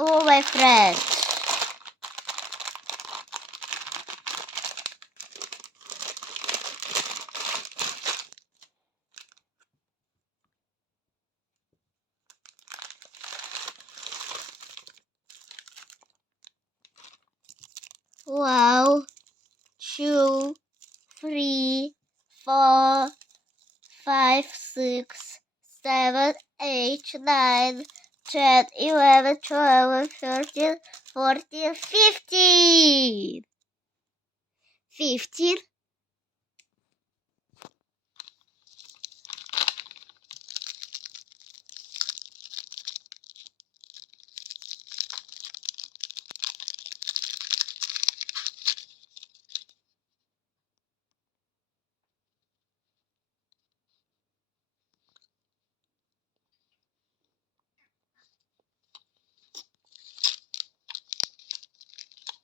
Hello, my friends. Wow. 2, 3, 4, 5, 6, 7, 8, 9, 10, 11, 12, 13, 14, 15. 15